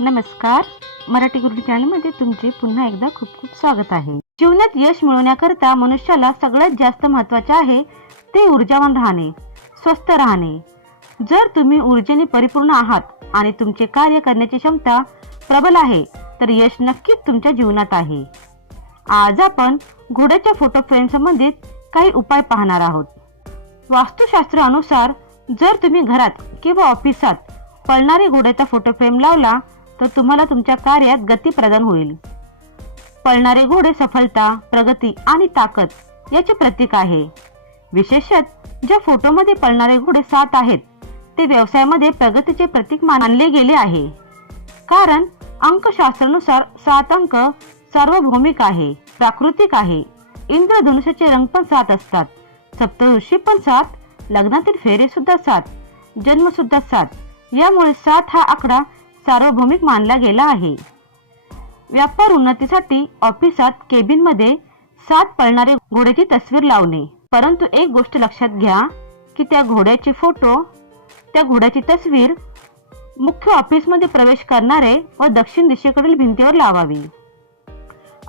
नमस्कार. मराठी गुरु चॅनलमध्ये तुमचे पुन्हा एकदा खूप खूप स्वागत आहे. जीवनात यश मिळवण्याकरता मनुष्याला सगळ्यात जास्त महत्त्वाचे आहे ते ऊर्जावान राहणे स्वस्थ राहणे. जर तुम्ही ऊर्जेने परिपूर्ण आहात आणि तुमचे कार्य करण्याची क्षमता प्रबल आहे तर यश नक्कीच तुमच्या जीवनात आहे. आज आपण घोड्याच्या फोटो फ्रेम संबंधित काही उपाय पाहणार आहोत. वास्तुशास्त्र अनुसार जर तुम्ही घरात किंवा ऑफिसात पळणारी घोड्याचा फोटो फ्रेम लावला तर तुम्हाला तुमच्या कार्यात गती प्रदान होईल. पळणारे घोडे सफलता प्रगती आणि ताकद याचे प्रतीक आहे. विशेषत ज्या फोटोमध्ये पळणारे घोडे सात आहेत ते व्यवसायामध्ये प्रगतीचे प्रतीक मानले गेले आहे. कारण अंकशास्त्रानुसार सात अंक सार्वभौमिक आहे प्राकृतिक आहे. इंद्रधनुष्याचे रंग पण सात असतात. सप्तऋषी पण सात लग्नातील फेरे सुद्धा सात जन्म सुद्धा सात. यामुळे सात हा आकडा सार्वभौमिक मानला गेला आहे. व्यापार उन्नतीसाठी ऑफिसात केबिनमध्ये सात पळणारे घोड्याची तस्वीर लावणे. परंतु एक गोष्ट लक्षात घ्या की त्या घोड्याचे फोटो त्या घोड्याची तस्वीर मुख्य ऑफिसमध्ये प्रवेश करणारे व दक्षिण दिशेकडील भिंतीवर लावावी.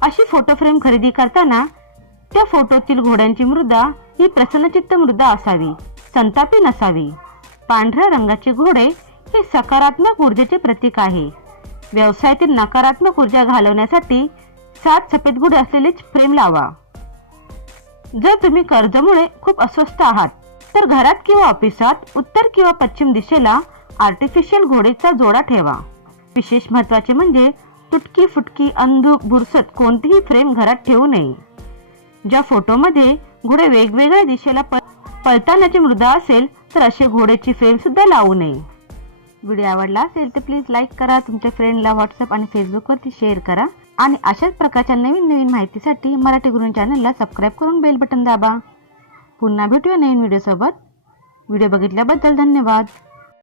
अशी फोटो फ्रेम खरेदी करताना त्या फोटोतील घोड्यांची मृदा ही प्रसन्नचित्त मृदा असावी संतापी नसावी. पांढऱ्या रंगाचे घोडे हे सकारात्मक ऊर्जेचे प्रतीक आहे. व्यवसायातील नकारात्मक ऊर्जा घालवण्यासाठी सात सफेद घोडे असलेलेच फ्रेम लावा. जर तुम्ही कर्जामुळे खूप अस्वस्थ आहात तर घरात किंवा ऑफिसात उत्तर किंवा पश्चिम दिशेला आर्टिफिशियल घोडेचा जोडा ठेवा. विशेष महत्त्वाचे म्हणजे तुटकी फुटकी अंधूक बुरसत कोणतीही फ्रेम घरात ठेवू नये. ज्या फोटोमध्ये घोडे वेगवेगळ्या दिशेला पळतानाची मृदा असेल तर असे घोड्याची फ्रेम सुद्धा लावू नये. व्हिडिओ आवडला असेल तर प्लीज लाईक करा तुमच्या फ्रेंडला व्हॉट्सअप आणि फेसबुकवरती शेअर करा. आणि अशाच प्रकारच्या नवीन नवीन माहितीसाठी मराठी गुरु चॅनलला सबस्क्राईब करून बेल बटन दाबा. पुन्हा भेटूया नवीन व्हिडिओसोबत व्हिडिओ बघितल्याबद्दल धन्यवाद.